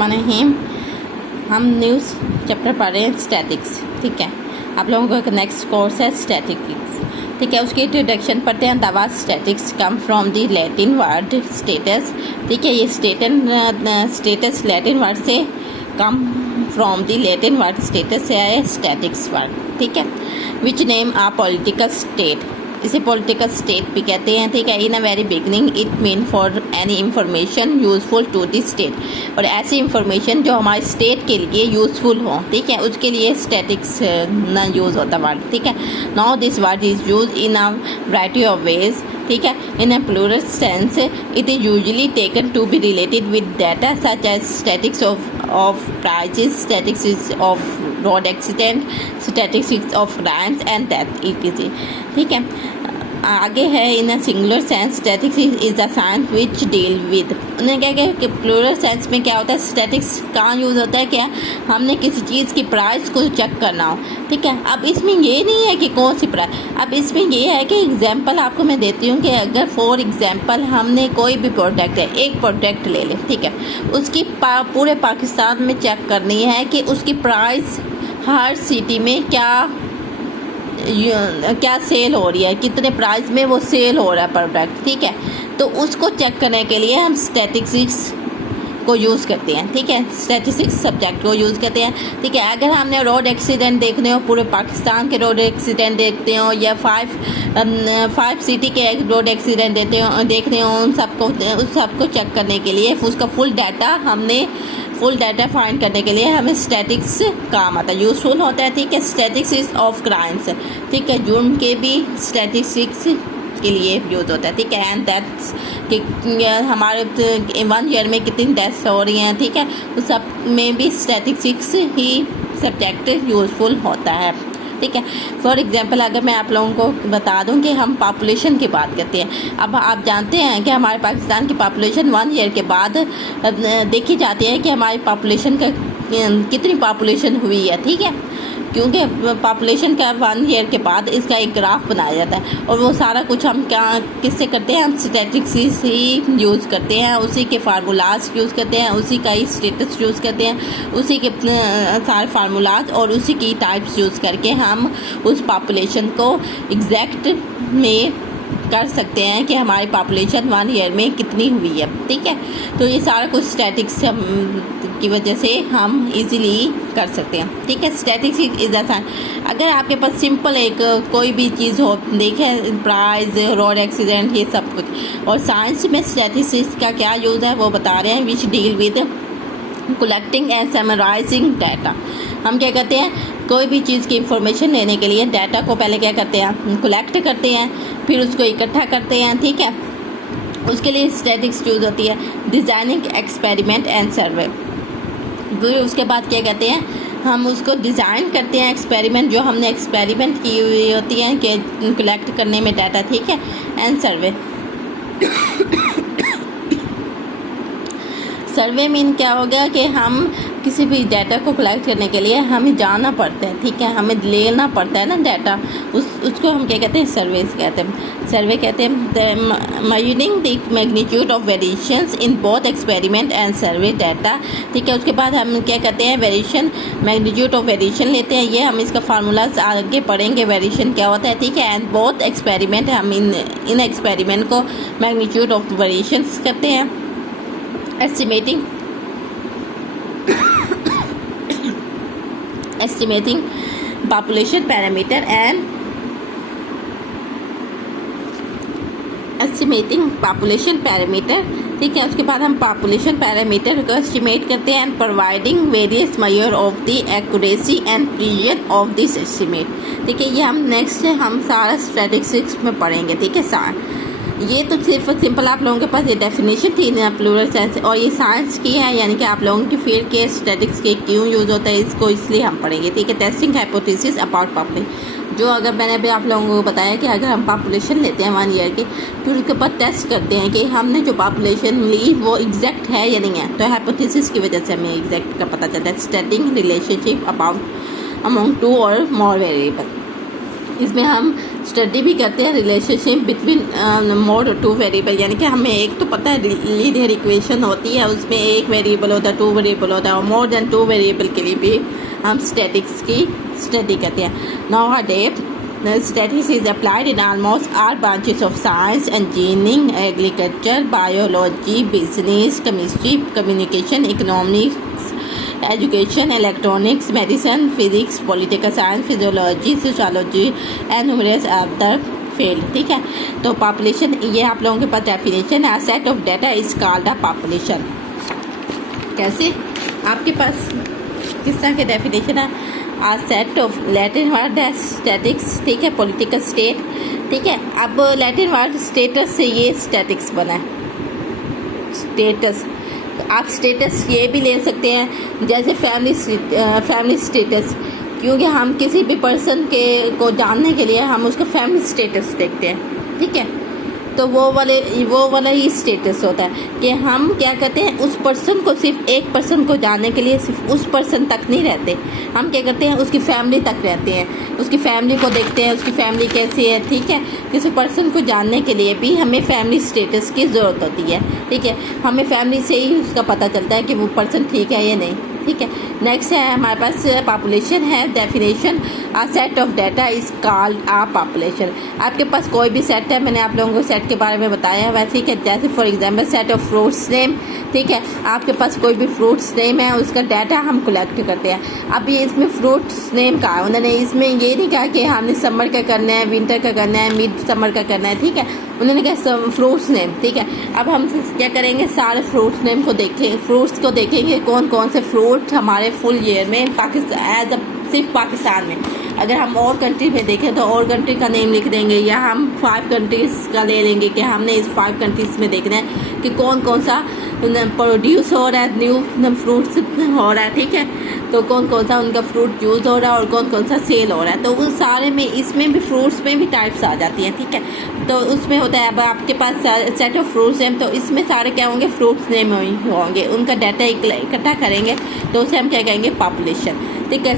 नहीं, हम news chapter पढ़ रहे हैं स्टैटिक्स। ठीक है, आप लोगों का नेक्स्ट कोर्स है स्टैटिक्स। ठीक है, उसकी इंट्रोडक्शन पढ़ते हैं। The word statistics come from the Latin word status. ठीक है, ये स्टेटस लैटिन वर्ड से come from the Latin word status से आया स्टैटिक्स वर्ड। ठीक है, which name a political state, इसे पॉलिटिकल स्टेट भी कहते हैं। ठीक है, in a very beginning it mean for any information useful to the state, और ऐसी इंफॉर्मेशन जो हमारे स्टेट के लिए यूजफुल हो। ठीक है, उसके लिए स्टैटिक्स ना यूज़ होता वर्ड। ठीक है, now this word is use in a variety of ways. ठीक है, in a plural sense it is usually taken to be related with data such as statistics of prices, statistics of road accident, statistics of crimes and death etc. ठीक है, आगे है in a singular sense statistics is a science which deal with. उन्होंने क्या किया कि plural sense में क्या होता है, स्टैटिक्स कहाँ यूज़ होता है, क्या हमने किसी चीज़ की प्राइस को चेक करना हो। ठीक है, अब इसमें ये नहीं है कि कौन सी प्राइस, अब इसमें ये है कि एग्जांपल आपको मैं देती हूँ कि अगर फॉर एग्जांपल हमने कोई भी प्रोडक्ट है, एक प्रोडक्ट ले लें। ठीक है, उसकी पूरे पाकिस्तान में चेक करनी है कि उसकी प्राइस हर सिटी में क्या सेल हो रही है, कितने प्राइस में वो सेल हो रहा है प्रोडक्ट। ठीक है, तो उसको चेक करने के लिए हम स्टैटिस्टिक्स को यूज़ करते हैं। ठीक है, स्टैटिस्टिक्स सब्जेक्ट को यूज़ करते हैं। ठीक है, अगर हमने रोड एक्सीडेंट देखने हो, पूरे पाकिस्तान के रोड एक्सीडेंट देखते हो, या फाइव सिटी के रोड एक्सीडेंट देखते हो, उन सबको चेक करने के लिए उसका फुल डाटा फाइंड करने के लिए हमें स्टैटिक्स काम आता है, यूज़फुल होता है। ठीक है, स्टैटिस्टिक्स ऑफ क्राइम्स। ठीक है, जुर्म के भी स्टैटिस्टिक्स के लिए यूज़ होता है। ठीक है, एंड डेथ्स कि हमारे 1 ईयर में कितनी डेथ्स हो रही हैं। ठीक है, उस सब में भी स्टैटिस्टिक्स ही सब्जेक्ट यूज़फुल होता है। ठीक है, फॉर एग्जांपल अगर मैं आप लोगों को बता दूं कि हम पॉपुलेशन की बात करते हैं। अब आप जानते हैं कि हमारे पाकिस्तान की पॉपुलेशन 1 ईयर के बाद देखी जाती है कि हमारी पॉपुलेशन का कितनी पॉपुलेशन हुई है। ठीक है, क्योंकि पॉपुलेशन का 1 ईयर के बाद इसका एक ग्राफ बनाया जाता है, और वो सारा कुछ हम किससे करते हैं, हम स्टैटिस्टिक्स ही यूज़ करते हैं, उसी के फार्मूलाज यूज़ करते हैं, उसी का ही स्टेटस यूज़ करते हैं, उसी के सारे फार्मूलाज और उसी की टाइप्स यूज़ करके हम उस पॉपुलेशन को एग्जैक्ट में कर सकते हैं कि हमारी पॉपुलेशन 1 ईयर में कितनी हुई है। ठीक है, तो ये सारा कुछ स्टैटिक्स की वजह से हम इजीली कर सकते हैं। ठीक है, स्टैटिस्टिक्स इज आसान। अगर आपके पास सिंपल एक कोई भी चीज़ हो, देखे प्राइस, रोड एक्सीडेंट, ये सब कुछ, और साइंस में स्टैटिस्टिक्स का क्या यूज़ है वो बता रहे हैं, which deal with collecting and summarising data. हम क्या करते हैं, कोई भी चीज़ की इंफॉर्मेशन लेने के लिए डाटा को पहले क्या करते हैं, कलेक्ट करते हैं, फिर उसको इकट्ठा करते हैं। ठीक है, उसके लिए स्टैटिस्टिक्स यूज़ होती है, डिज़ाइनिंग एक्सपेरिमेंट एंड सर्वे। फिर उसके बाद क्या कहते हैं, हम उसको डिज़ाइन करते हैं, एक्सपेरिमेंट जो हमने एक्सपेरिमेंट की हुई होती है कि कलेक्ट करने में डाटा। ठीक है, एंड सर्वे। सर्वे मीन क्या हो गया कि हम किसी भी डाटा को कलेक्ट करने के लिए हमें जाना पड़ता है। ठीक है, हमें लेना पड़ता है ना डाटा, उसको हम क्या कहते हैं, सर्वेस कहते हैं। सर्वे कहते हैं measuring the magnitude of variations in both experiment and survey data. ठीक है, उसके बाद हम क्या कहते हैं, वेरिएशन, मैग्नीट्यूड ऑफ वेरिएशन लेते हैं, ये हम इसका फार्मूलाज आगे पढ़ेंगे वेरिएशन क्या होता है। ठीक है, एंड बोथ एक्सपेरिमेंट, हम इन एक्सपेरिमेंट को मैग्नीट्यूड ऑफ वेरिएशंस करते हैं। estimating population parameter and estimating population parameter। ठीक है, उसके बाद हम पॉपुलेशन पैरामीटर को एस्टिमेट करते हैं, and providing various measure of the accuracy and precision of this estimate. ठीक है, ये हम नेक्स्ट हम सारा स्टैटिस्टिक्स में पढ़ेंगे। ठीक है, ये तो सिर्फ सिंपल आप लोगों के पास ये डेफिनेशन थी ना प्लूरल सेंस, और ये साइंस की है, यानी कि आप लोगों की फील्ड के स्टैटिस्टिक्स के क्यों यूज़ होता है इसको इसलिए हम पढ़ेंगे। ठीक है, टेस्टिंग हाइपोथेसिस अबाउट पॉपुलेशन, जो अगर मैंने अभी आप लोगों को बताया कि अगर हम पॉपुलेशन लेते हैं 1 ईयर की, तो उसके ऊपर टेस्ट करते हैं कि हमने जो पॉपुलेशन ली वो एग्जैक्ट है या नहीं है। तो हाइपोथेसिस की वजह से हमें एग्जैक्ट का पता चलता है। स्टैटिंग रिलेशनशिप अबाउट अमॉन्ग 2 और मोर वेरिएबल, इसमें हम स्टडी भी करते हैं relationship between more two variable, यानी कि हमें एक तो पता है लीनियर इक्वेशन होती है, उसमें एक वेरिएबल होता है, टू वेरिएबल होता है, और मोर देन टू वेरिएबल के लिए भी हम स्टैटिक्स की स्टडी करते हैं। Nowadays, statistics is applied in almost all branches of science, engineering, agriculture, biology, business, chemistry, communication, economics, education, electronics, medicine, physics, political science, physiology, sociology, and numerous other field। ठीक है, तो population, ये आप लोगों के पास definition है। Set of data is called a population. कैसे आपके पास किस तरह के डेफिनेशन है? आ सेट ऑफ लैटिन वर्ड है स्टैटिक्स, ठीक है, पॉलिटिकल स्टेट, ठीक है। अब लैटिन वर्ड स्टेटस से ये स्टैटिक्स बना है, स्टेटस। तो आप स्टेटस ये भी ले सकते हैं जैसे फैमिली स्टेटस, क्योंकि हम किसी भी पर्सन के को जानने के लिए हम उसका फैमिली स्टेटस देखते हैं, ठीक है। तो वो वाला ही स्टेटस होता है कि हम क्या करते हैं, उस पर्सन को, सिर्फ एक पर्सन को जानने के लिए सिर्फ उस पर्सन तक नहीं रहते, हम क्या करते हैं उसकी फैमिली तक रहते हैं, उसकी फैमिली को देखते हैं, उसकी फैमिली कैसी है, ठीक है। किसी पर्सन को जानने के लिए भी हमें फैमिली स्टेटस की ज़रूरत होती है, ठीक है। हमें फैमिली से ही उसका पता चलता है कि वो पर्सन ठीक है या नहीं, ठीक है। नेक्स्ट है हमारे पास पॉपुलेशन है definition. A set of data is called a population. आपके पास कोई भी सेट है, मैंने आप लोगों को सेट के बारे में बताया है वैसे, ठीक है। जैसे for example set of fruits name, ठीक है। आपके पास कोई भी फ्रूट्स नेम है, उसका डाटा हम कलेक्ट करते हैं। अब ये इसमें फ्रूट्स नेम का उन्होंने इसमें ये नहीं कहा कि हमने समर का करना है, विंटर का करना है, मिड समर का करना है, ठीक है। उन्होंने कहा फ्रूट्स नेम, ठीक है। अब हम क्या करेंगे, सारे फ्रूट्स नेम को देखें, फ्रूट्स को देखेंगे कौन कौन से फ्रूट हमारे फुल ईयर में पाकिस्तान एज अ सिर्फ पाकिस्तान में। अगर हम और कंट्री में देखें तो और कंट्री का नेम लिख देंगे, या हम 5 कंट्रीज़ का ले लेंगे कि हमने इस 5 कंट्रीज़ में देखना है कि कौन कौन सा प्रोड्यूस हो रहा है, न्यू फ्रूट्स हो रहा है, ठीक है। तो कौन कौन सा उनका फ्रूट यूज़ हो रहा है और कौन कौन सा सेल हो रहा है। तो उन सारे में, इसमें भी फ्रूट्स में भी टाइप्स आ जाती हैं, ठीक है। तो उसमें होता है, अब आपके पास सेट ऑफ फ्रूट्स नेम, तो इसमें सारे क्या होंगे, फ्रूट्स नेम होंगे, उनका डाटा इकट्ठा करेंगे तो उसे हम क्या कहेंगे, पॉपुलेशन, ठीक है।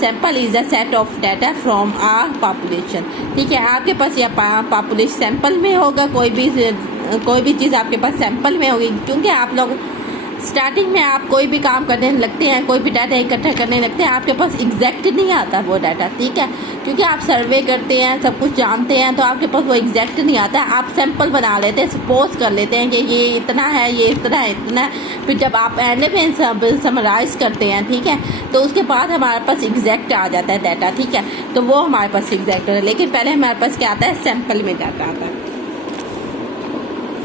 Sample is a set of data from a population, ठीक है। आपके पास या पॉपुलेशन सैम्पल में होगा, कोई भी चीज़ आपके पास सैम्पल में होगी, क्योंकि आप लोग स्टार्टिंग में आप कोई भी काम करने लगते हैं, कोई भी डाटा इकट्ठा करने लगते हैं, आपके पास एग्जैक्ट नहीं आता वो डाटा, ठीक है। क्योंकि आप सर्वे करते हैं, सब कुछ जानते हैं, तो आपके पास वो एग्जैक्ट नहीं आता। आप सैंपल बना लेते हैं, सपोज कर लेते हैं कि ये इतना है, ये इतना है, इतना है। फिर जब आप एंड में सब समराइज करते हैं, ठीक है, तो उसके बाद हमारे पास एग्जैक्ट आ जाता है डाटा, ठीक है। तो वो हमारे पास एग्जैक्ट है, लेकिन पहले हमारे पास क्या आता है, सैंपल में डाटा आता है।